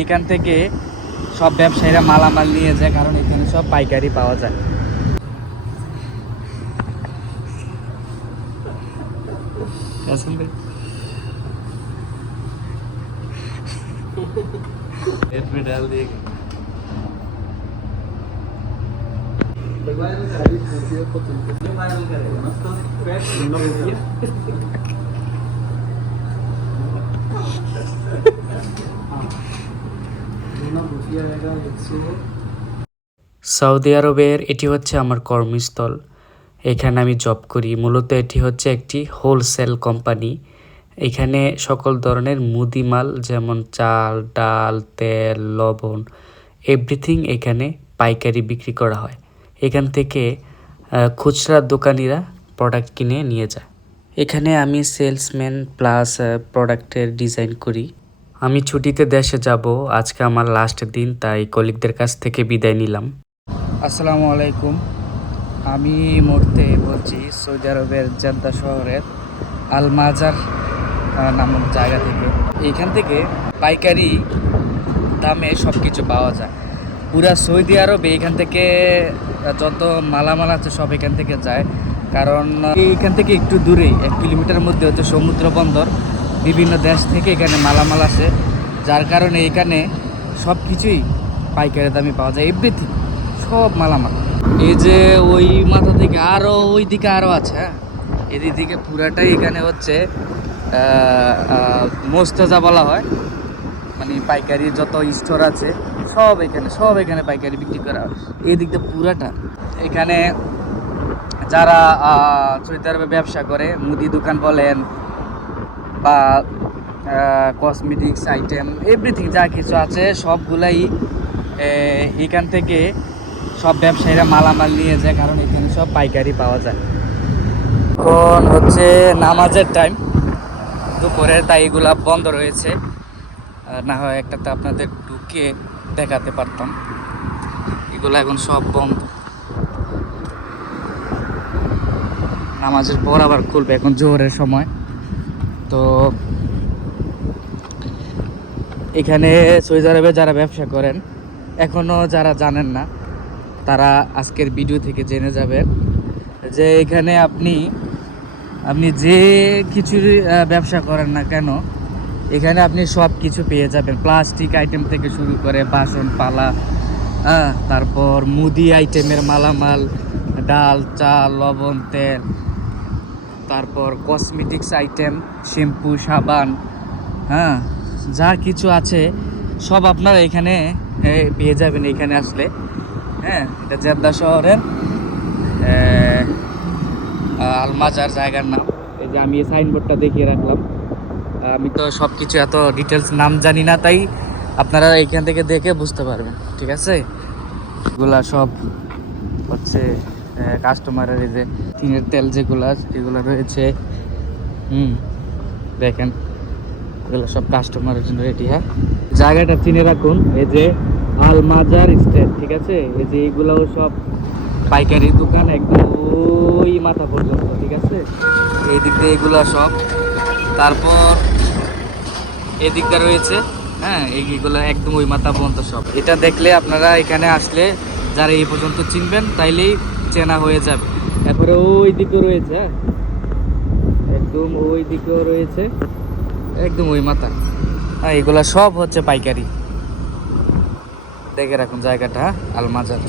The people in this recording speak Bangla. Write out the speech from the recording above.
এখান থেকে সব ব্যবসায়ীরা মালামাল নিয়ে যায় কারণ এখানে সব পাইকারি পাওয়া যায়। সৌদি আরবের এটি হচ্ছে আমার কর্মস্থল। এখানে আমি জব করি। মূলত এটি হচ্ছে একটি হোলসেল কোম্পানি এখানে সকল ধরনের মুদি মাল যেমন চাল, ডাল, তেল, লবণ এভরিথিং এখানে পাইকারি বিক্রি করা হয়। এখান থেকে খুচরা দোকানিরা প্রোডাক্ট কিনে নিয়ে যায়। এখানে আমি সেলসম্যান প্লাস প্রোডাক্টের ডিজাইন করি। আমি ছুটিতে দেশে যাব, আজকে আমার লাস্ট দিন, তাই কলিগদের কাছ থেকে বিদায় নিলাম। আসসালামু আলাইকুম। আমি এই মুহূর্তে বলছি, সৌদি আরবের জেদ্দা শহরের আল মাজার নামক জায়গা থেকে। এখান থেকে পাইকারি দামে সব কিছু পাওয়া যায়। পুরা সৌদি আরবে এখান থেকে যত মালামাল আছে সব এখান থেকে যায়। কারণ এইখান থেকে একটু দূরেই এক কিলোমিটার মধ্যে হচ্ছে সমুদ্র বন্দর। বিভিন্ন দেশ থেকে এখানে মালামাল আসে, যার কারণে এখানে সব কিছুই পাইকারি দামে পাওয়া যায় এভরিথিং সব মালামাল। এই যে ওই মাথা থেকে আরও ওই দিকে আরও আছে হ্যাঁ? এদিক থেকে পুরাটাই এখানে হচ্ছে মোস্তেজা বলা হয়। মানে পাইকারি যত স্টোর আছে, সব এখানে সব এখানে পাইকারি বিক্রি করা হয়। এই দিয়ে পুরাটা। এখানে যারা সৌদি ব্যবসা করে, মুদি দোকান বলেন বা কসমেটিক্স আইটেম এভরিথিং যা কিছু আছে, সবগুলাই এখান থেকে সব ব্যবসায়ীরা মালামাল নিয়ে যায়, কারণ এখানে সব পাইকারি পাওয়া যায়। এখন হচ্ছে নামাজের টাইম দুপুরে তাই এগুলা বন্ধ রয়েছে। না হয় একটা তো আপনাদের ঢুকে দেখাতে পারতাম। এগুলো এখন সব বন্ধ। নামাজের পর আবার খুলবে এখন জোহরের সময়। তো এখানে সৌদি আরবে যারা ব্যবসা করেন এখনও যারা জানেন না, তারা আজকের ভিডিও থেকে জেনে যাবেন যে এখানে আপনি আপনি যে কিছুর ব্যবসা করেন না কেন, এখানে আপনি সব কিছু পেয়ে যাবেন। প্লাস্টিক আইটেম থেকে শুরু করে বাসন পালা তারপর মুদি আইটেমের মালামাল, ডাল, চাল, লবণ, তেল তারপর কসমেটিক্স আইটেম শ্যাম্পু সাবান হ্যাঁ যা কিছু আছে, সব আপনারা এখানে পেয়ে যাবেন এখানে আসলে। হ্যাঁ এটা জেদ্দা শহরের আলমাজার জায়গার নাম। এই যে আমি এই সাইনবোর্ডটা দেখিয়ে রাখলাম। আমি তো সব কিছু এত ডিটেলস নাম জানি না, তাই আপনারা এখান থেকে দেখে বুঝতে পারবেন, ঠিক আছে? এগুলা সব হচ্ছে কাস্টমারের এই যে টিনের তেল যেগুলা এগুলো রয়েছে। হুম, দেখেন, এগুলো সব কাস্টমারের জন্য রেডি হ্যাঁ? জায়গাটা চিনে রাখুন, এই যে আলমাজার স্টেট ঠিক আছে? এই যে এইগুলাও সব পাইকারি দোকান, একদম ওই মাথা পর্যন্ত, ঠিক আছে? এই দিক দিয়ে এগুলো সব। তারপর এদিকটা রয়েছে হ্যাঁ? এইগুলো একদম ওই মাথা পর্যন্ত সব। এটা দেখলে আপনারা এখানে আসলে যারা এই পর্যন্ত চিনবেন, তাইলেই চেনা হয়ে যাবে। তারপরে ওই দিকেও রয়েছে হ্যাঁ? একদম ওই দিকেও রয়েছে, একদম ওই মাথা। হ্যাঁ এগুলা সব হচ্ছে পাইকারি। দেখে রাখুন জায়গাটা হ্যাঁ? আলমাজার।